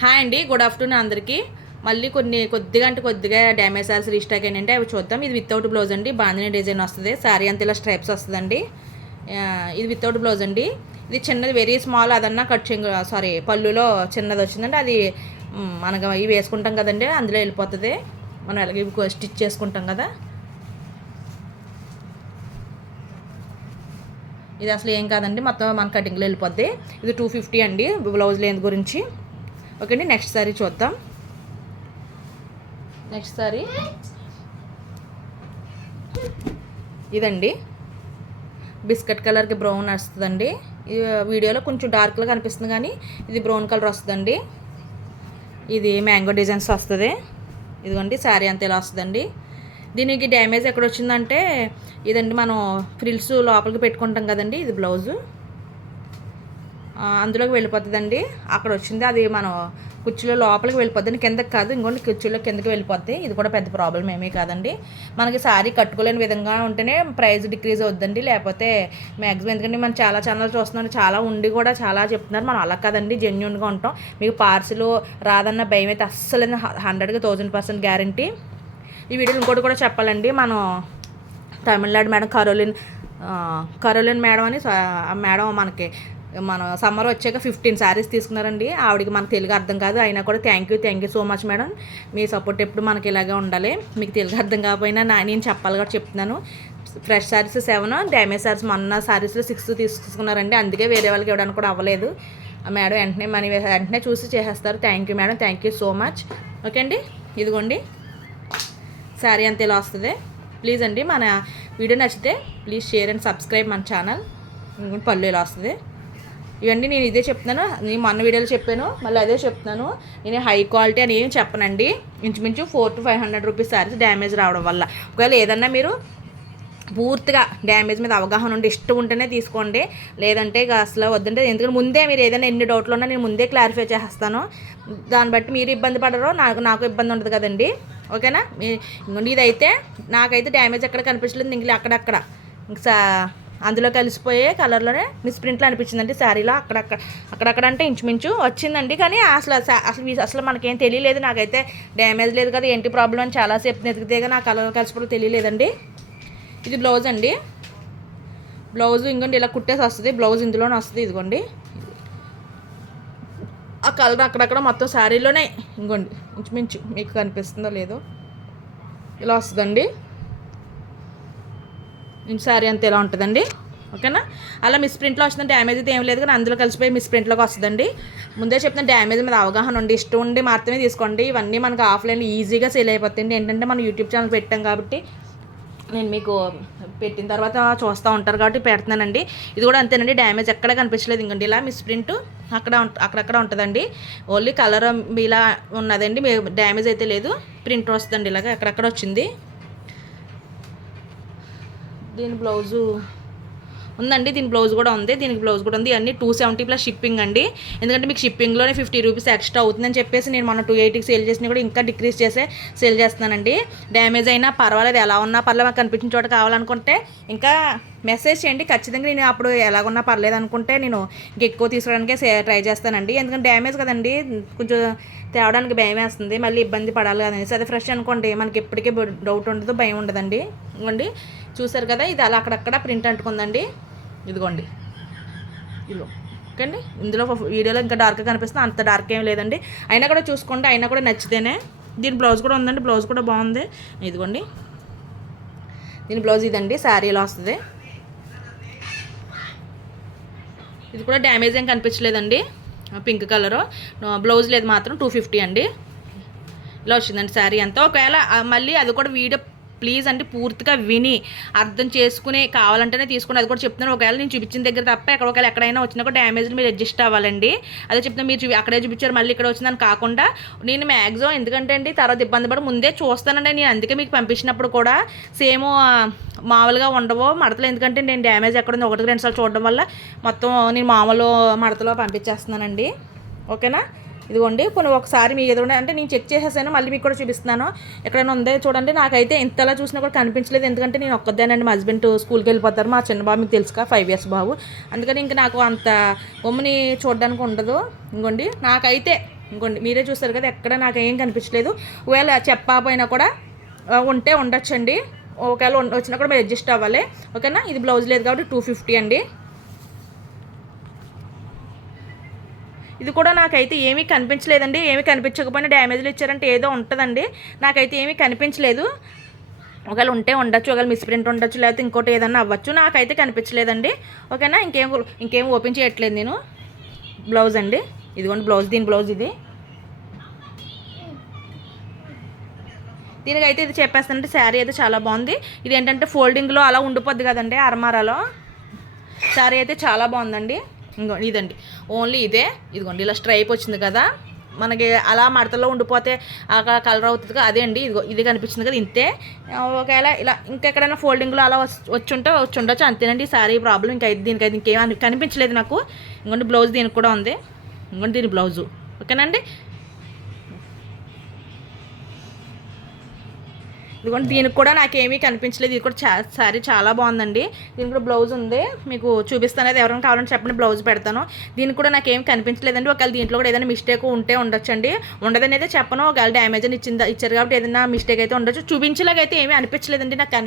Hi అండి, good afternoon అందరికీ. మళ్ళీ కొద్దిగా డ్యామేజ్ సారీస్ రీస్టాక్ ఏంటంటే అవి చూద్దాం. ఇది వితౌట్ బ్లౌజ్ అండి, బాందిని డిజైన్ వస్తుంది. సారీ అంతా ఇలా స్ట్రైప్స్ వస్తుందండి. ఇది వితౌట్ బ్లౌజ్ అండి. ఇది చిన్నది, వెరీ స్మాల్. అదన్నా కట్ చేయ పళ్ళులో చిన్నది వచ్చిందండి. అది మనకు ఇవి వేసుకుంటాం కదండి, అందులో వెళ్ళిపోతుంది. మనం అలాగే స్టిచ్ చేసుకుంటాం కదా. ఇది అసలు ఏం కాదండి, మొత్తం మన కటింగ్లో వెళ్ళిపోద్ది. ఇది 250 అండి బ్లౌజ్ లెంత్ గురించి. ఓకే అండి, నెక్స్ట్ సారీ చూద్దాం. నెక్స్ట్ సారీ ఇదండి, బిస్కెట్ కలర్కి బ్రౌన్ వస్తుందండి. వీడియోలో కొంచెం డార్క్లో కనిపిస్తుంది కానీ ఇది బ్రౌన్ కలర్ వస్తుందండి. ఇది మ్యాంగో డిజైన్స్ వస్తుంది. ఇదిగోండి శారీ అంతా ఇలా వస్తుందండి. దీనికి డ్యామేజ్ ఎక్కడ వచ్చిందంటే ఇదండి, మనం ఫ్రిల్స్ లోపలికి పెట్టుకుంటాం కదండి, ఇది బ్లౌజు అందులోకి వెళ్ళిపోతుందండి. అక్కడ వచ్చింది, అది మనం కుర్చీలో లోపలికి వెళ్ళిపోద్ది, కిందకి కాదు, ఇంకోటి కుర్చీలో కిందకి వెళ్ళిపోద్ది. ఇది కూడా పెద్ద ప్రాబ్లం ఏమీ కాదండి. మనకి శారీ కట్టుకోలేని విధంగా ఉంటేనే ప్రైస్ డిక్రీజ్ అవుద్దండి, లేకపోతే మ్యాక్సిమం. ఎందుకంటే మనం చాలా ఛానల్ చూస్తున్నాం, చాలా ఉండి కూడా చాలా చెప్తున్నారు. మనం అలా కాదండి, జెన్యూన్గా ఉంటాం. మీకు పార్సిల్ రాదన్న భయం అయితే అస్సలు 100కి 1000% గ్యారంటీ. ఈ వీడియోలో ఇంకోటి కూడా చెప్పాలండి. మనం తమిళనాడు మేడం కరోలిన్ మేడం అని ఆ మేడం మన సమ్మర్ వచ్చాక 15 శారీస్ తీసుకున్నారండి. ఆవిడకి మనకు తెలుగు అర్థం కాదు, అయినా కూడా thank you so much madam. Me support ఎప్పుడు మనకి ఇలాగే ఉండాలి. మీకు తెలుగు అర్థం కాకపోయినా నేను చెప్పాలి కూడా చెప్తున్నాను. ఫ్రెష్ శారీస్ 7, డ్యామేజ్ శారీస్ మొన్న శారీస్లో 6 తీసుకున్నారండి. అందుకే వేరే వాళ్ళకి ఇవ్వడానికి కూడా అవ్వలేదు. ఆ మేడం వెంటనే చూసి చేసేస్తారు. Thank you madam, thank you so much. Okay అండి, ఇదిగోండి శారీ అంత ఇలా వస్తుంది. ప్లీజ్ అండి, మన వీడియో నచ్చితే ప్లీజ్ షేర్ అండ్ సబ్స్క్రైబ్ మన ఛానల్. పళ్ళు ఇలా వస్తుంది. ఇవన్నీ నేను ఇదే చెప్తున్నాను, నేను మొన్న వీడియోలో చెప్పాను, మళ్ళీ అదే చెప్తున్నాను. నేను హై క్వాలిటీ అని ఏం చెప్పనండి. ఇంచుమించు 400 to 500 రూపీస్ శారీస్ డ్యామేజ్ రావడం వల్ల. ఒకవేళ ఏదన్నా మీరు పూర్తిగా డ్యామేజ్ మీద అవగాహన ఉండి ఇష్టం ఉంటేనే తీసుకోండి, లేదంటే ఇక అసలు వద్దంటే. ఎందుకంటే ముందే మీరు ఏదైనా ఎన్ని డౌట్లు ఉన్నా నేను ముందే క్లారిఫై చేస్తాను. దాన్ని బట్టి మీరు ఇబ్బంది పడరో నాకు ఇబ్బంది ఉంటుంది కదండి. ఓకేనా. ఇదైతే నాకైతే డ్యామేజ్ ఎక్కడ కనిపించలేదు, ఇంక అక్కడక్కడ అందులో కలిసిపోయే కలర్లోనే మిస్ప్రింట్లు అనిపించిందండి శారీలో. అక్కడక్కడ అంటే ఇంచుమించు వచ్చిందండి. కానీ అసలు మనకేం తెలియలేదు. నాకైతే డ్యామేజ్ లేదు కదా, ఏంటి ప్రాబ్లం అని చాలాసేపు నెతికితేగా నా కలర్ కలిసిపోవడం తెలియలేదండి. ఇది బ్లౌజ్ అండి. బ్లౌజ్ ఇంకోండి ఇలా కుట్టేసి వస్తుంది. బ్లౌజ్ ఇందులోనే వస్తుంది. ఇదిగోండి ఆ కలర్ అక్కడక్కడ మొత్తం శారీలోనే ఇంకోండి ఇంచుమించు మీకు కనిపిస్తుందో లేదో ఇలా వస్తుందండి. శారీ అంతా ఎలా ఉంటుందండి. ఓకేనా. అలా మిస్ప్రింట్లో వస్తుంది, డ్యామేజ్ అయితే ఏం లేదు కానీ అందులో కలిసిపోయి మిస్ప్రింట్లోకి వస్తుందండి. ముందే చెప్తాను, డ్యామేజ్ మీద అవగాహన ఉండి ఇష్టం ఉండి మాత్రమే తీసుకోండి. ఇవన్నీ మనకు ఆఫ్లైన్లో ఈజీగా సేల్ అయిపోతాయండి. ఏంటంటే మనం యూట్యూబ్ ఛానల్ పెట్టాం కాబట్టి, నేను మీకు పెట్టిన తర్వాత చూస్తూ ఉంటారు కాబట్టి పెడుతున్నానండి. ఇది కూడా అంతేనండి, డ్యామేజ్ ఎక్కడ కనిపించలేదు. ఇంకండి ఇలా మిస్ప్రింట్ అక్కడక్కడ ఉంటుందండి. ఓన్లీ కలర్ ఇలా ఉన్నదండి, డ్యామేజ్ అయితే లేదు. ప్రింట్ వస్తుందండి ఇలాగ అక్కడక్కడ వచ్చింది. దీని బ్లౌజు ఉందండి, దీని బ్లౌజ్ కూడా ఉంది, దీనికి బ్లౌజ్ కూడా ఉంది. అన్నీ 270 ప్లస్ షిప్పింగ్ అండి. ఎందుకంటే మీకు షిప్పింగ్లోనే 50 రూపీస్ ఎక్స్ట్రా అవుతుందని చెప్పేసి నేను మన 280కి సేల్ చేసినా కూడా ఇంకా డిక్రీజ్ చేసే సేల్ చేస్తున్నానండి. డ్యామేజ్ అయినా పర్వాలేదు, ఎలా ఉన్నా పర్లేదు, మాకు కనిపించిన చోట కావాలనుకుంటే ఇంకా మెసేజ్ చేయండి. ఖచ్చితంగా నేను అప్పుడు ఎలాగున్నా పర్లేదు అనుకుంటే నేను ఇంకెక్కువ తీసుకోవడానికే ట్రై చేస్తానండి. ఎందుకంటే డ్యామేజ్ కదండి, కొంచెం తేవడానికి భయం వేస్తుంది, మళ్ళీ ఇబ్బంది పడాలి కదనేసి. అదే ఫ్రెష్ అనుకోండి మనకి ఎప్పటికీ డౌట్ ఉండదు, భయం ఉండదండి. ఇదిగోండి చూసారు కదా, ఇది అలా అక్కడక్కడ ప్రింట్ అంటుకుందండి. ఇదిగోండి ఇదిగో. ఓకే అండి, ఇందులో వీడియోలో ఇంకా డార్క్గా కనిపిస్తుంది, అంత డార్క్ ఏం లేదండి. అయినా కూడా చూసుకోండి, అయినా కూడా నచ్చితేనే. దీని బ్లౌజ్ కూడా ఉందండి, బ్లౌజ్ కూడా బాగుంది. ఇదిగోండి దీని బ్లౌజ్ ఇదండి, శారీలో వస్తుంది. ఇది కూడా డ్యామేజ్ ఏం కనిపించలేదండి, పింక్ కలరు. బ్లౌజ్ లేదు మాత్రం 250 అండి. ఇలా వచ్చిందండి శారీ అంతా. ఒకవేళ మళ్ళీ అది కూడా వీడియో ప్లీజ్ అంటే పూర్తిగా విని అర్థం చేసుకుని కావాలంటేనే తీసుకుని, అది కూడా చెప్తున్నాను. ఒకవేళ నేను చూపించిన దగ్గర తప్ప ఎక్కడైనా వచ్చినా కూడా డ్యామేజ్ మీరు అడ్జస్ట్ అవ్వాలండి. అదే చెప్తున్నా, మీరు అక్కడే చూపించారు మళ్ళీ ఇక్కడ వచ్చిందని కాకుండా నేను మ్యాక్సిమం, ఎందుకంటే అండి తర్వాత ఇబ్బంది పడి ముందే చూస్తానండి నేను. అందుకే మీకు పంపించినప్పుడు కూడా సేమ్ మామూలుగా ఉండవు మడతలు, ఎందుకంటే నేను డ్యామేజ్ ఎక్కడుంది 1-2 సార్లు చూడడం వల్ల మొత్తం నేను మామూలు మడతలో పంపించేస్తున్నానండి. ఓకేనా. ఇదిగోండి కొన్ని ఒకసారి మీకు ఎదురు అంటే నేను చెక్ చేసేసాను, మళ్ళీ మీకు కూడా చూపిస్తున్నాను. ఎక్కడైనా ఉందే చూడండి. నాకైతే ఇంతలా చూసినా కూడా కనిపించలేదు, ఎందుకంటే నేను ఒక్కదానండి. మా హస్బెండ్ స్కూల్కి వెళ్ళిపోతారు, మా చిన్న బాబు మీకు తెలుసుగా 5 years బాబు. అందుకని ఇంకా నాకు అంత బొమ్మని చూడడానికి ఉండదు. ఇంకోండి నాకైతే ఇంకోండి మీరే చూస్తారు కదా, ఎక్కడ నాకు ఏం కనిపించలేదు. ఒకవేళ చెప్పకపోయినా కూడా ఉంటే ఉండొచ్చండి. ఒకవేళ వచ్చినా కూడా మీరు అడ్జస్ట్ అవ్వాలి, ఓకేనా. ఇది బ్లౌజ్ లేదు కాబట్టి 250 అండి. ఇది కూడా నాకైతే ఏమీ కనిపించలేదండి. ఏమీ కనిపించకపోయినా డ్యామేజ్లు ఇచ్చారంటే ఏదో ఉంటుందండి. నాకైతే ఏమీ కనిపించలేదు. ఒకవేళ ఉంటే ఉండొచ్చు, ఒకవేళ మిస్ప్రింట్ ఉండొచ్చు, లేకపోతే ఇంకోటి ఏదన్నా అవ్వచ్చు. నాకైతే కనిపించలేదండి, ఓకేనా. ఇంకేం ఓపెన్ చేయట్లేదు నేను. బ్లౌజ్ అండి, ఇదిగోండి బ్లౌజ్, దీని బ్లౌజ్ ఇది. దీనికైతే ఇది చెప్పేస్తానంటే శారీ అయితే చాలా బాగుంది. ఇది ఏంటంటే ఫోల్డింగ్లో అలా ఉండిపోద్ది కదండి అరమారాలో. శారీ అయితే చాలా బాగుందండి. ఇంకోండి ఇదండి, ఓన్లీ ఇదే. ఇదిగోండి ఇలా స్ట్రైప్ వచ్చింది కదా, మనకి అలా మడతలో ఉండిపోతే అలా కలర్ అవుతుంది కదా, అదే అండి. ఇది కనిపించింది కదా, ఇంతే. ఒకవేళ ఇలా ఇంకెక్కడైనా ఫోల్డింగ్లో అలా వచ్చి ఉండొచ్చు, అంతేనండి. ఈ శారీ ప్రాబ్లం. దీనికైతే ఇంకేం కనిపించలేదు నాకు. ఇంకోండి బ్లౌజ్ దీనికి కూడా ఉంది. ఇంకోండి దీని బ్లౌజు, ఓకేనండి. ఇదిగోండి దీనికి కూడా నాకేమీ కనిపించలేదు. ఇది కూడా శారీ చాలా బాగుందండి. దీనికి కూడా బ్లౌజ్ ఉంది, మీకు చూపిస్తాను. అది ఎవరైనా కావాలంటే చెప్పండి, బ్లౌజ్ పెడతాను. దీనికి కూడా నాకేం కనిపించలేదండి. ఒకవేళ దీంట్లో కూడా ఏదైనా మిస్టేక్ ఉంటే ఉండొచ్చండి. ఉండదని అయితే చెప్పను. ఒకవేళ డ్యామేజ్ అని ఇచ్చారు కాబట్టి ఏదైనా మిస్టేక్ అయితే ఉండొచ్చు. చూపించేలాగైతే ఏమీ అనిపించలేదండి నాకు.